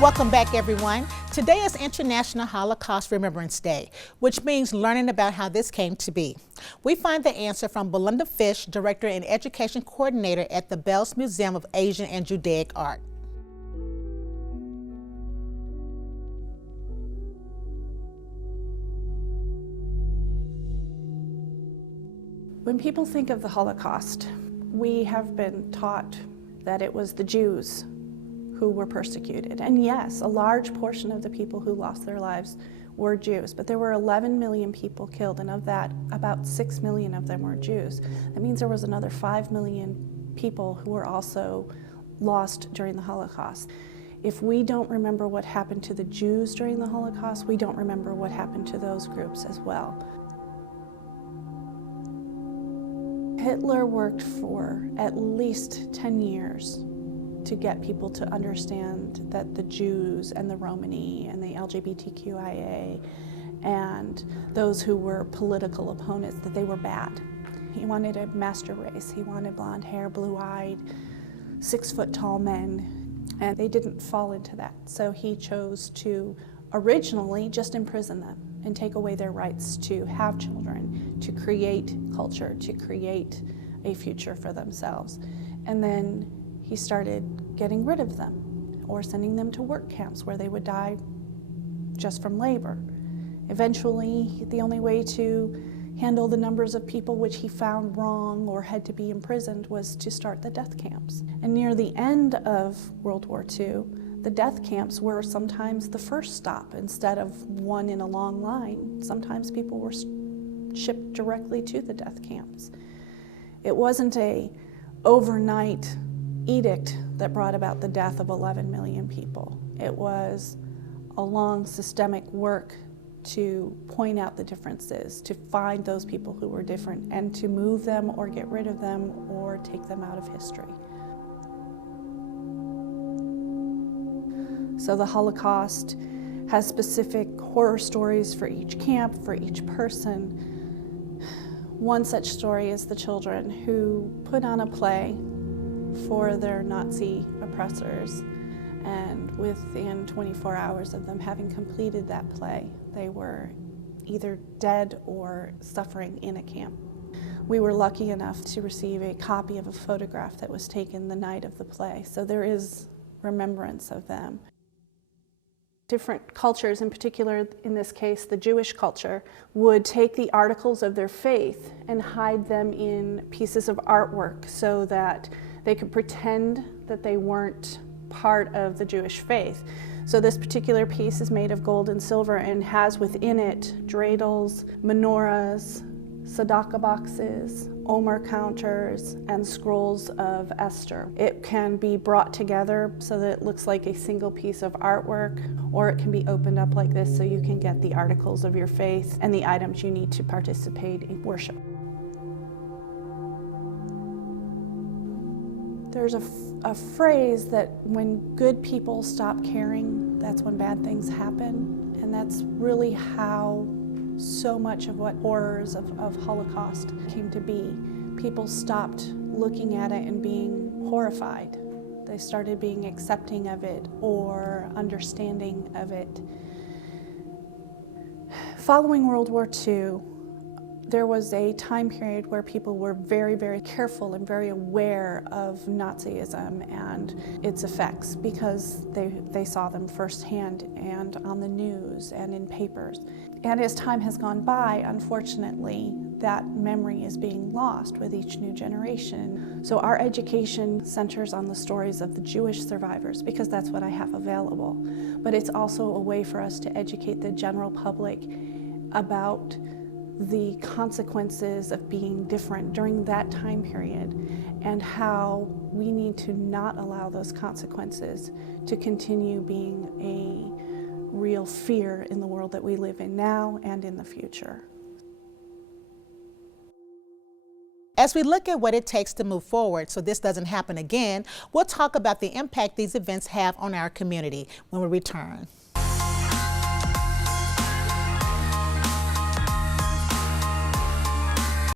Welcome back, everyone. Today is International Holocaust Remembrance Day, which means learning about how this came to be. We find the answer from Belinda, Director and Education Coordinator at the Belz Museum of Asian and Judaic Art. When people think of the Holocaust, we have been taught that it was the Jews who were persecuted. And yes, a large portion of the people who lost their lives were Jews, but there were 11 million people killed, and of that, about 6 million of them were Jews. That means there was another 5 million people who were also lost during the Holocaust. If we don't remember what happened to the Jews during the Holocaust, we don't remember what happened to those groups as well. Hitler worked for at least 10 years to get people to understand that the Jews and the Romani and the LGBTQIA and those who were political opponents, that they were bad. He wanted a master race. He wanted blonde hair, blue-eyed, 6-foot-tall men, and they didn't fall into that. So he chose to originally just imprison them and take away their rights to have children, to create culture, to create a future for themselves. And then he started getting rid of them or sending them to work camps where they would die just from labor. Eventually, the only way to handle the numbers of people which he found wrong or had to be imprisoned was to start the death camps. And near the end of World War II, the death camps were sometimes the first stop instead of one in a long line. Sometimes people were shipped directly to the death camps. It wasn't an overnight edict that brought about the death of 11 million people. It was a long systemic work to point out the differences, to find those people who were different, and to move them or get rid of them or take them out of history. So the Holocaust has specific horror stories for each camp, for each person. One such story is the children who put on a play for their Nazi oppressors, and within 24 hours of them having completed that play, they were either dead or suffering in a camp. We were lucky enough to receive a copy of a photograph that was taken the night of the play, so there is remembrance of them. Different cultures, in particular in this case the Jewish culture, would take the articles of their faith and hide them in pieces of artwork so that they could pretend that they weren't part of the Jewish faith. So this particular piece is made of gold and silver and has within it dreidels, menorahs, tzedakah boxes, omer counters, and scrolls of Esther. It can be brought together so that it looks like a single piece of artwork, or it can be opened up like this so you can get the articles of your faith and the items you need to participate in worship. There's a phrase that when good people stop caring, that's when bad things happen. And that's really how so much of what horrors of Holocaust came to be. People stopped looking at it and being horrified. They started being accepting of it or understanding of it. Following World War II, there was a time period where people were very, very careful and very aware of Nazism and its effects because they saw them firsthand and on the news and in papers. And as time has gone by, unfortunately, that memory is being lost with each new generation. So our education centers on the stories of the Jewish survivors because that's what I have available. But it's also a way for us to educate the general public about the consequences of being different during that time period and how we need to not allow those consequences to continue being a real fear in the world that we live in now and in the future. As we look at what it takes to move forward so this doesn't happen again, we'll talk about the impact these events have on our community when we return.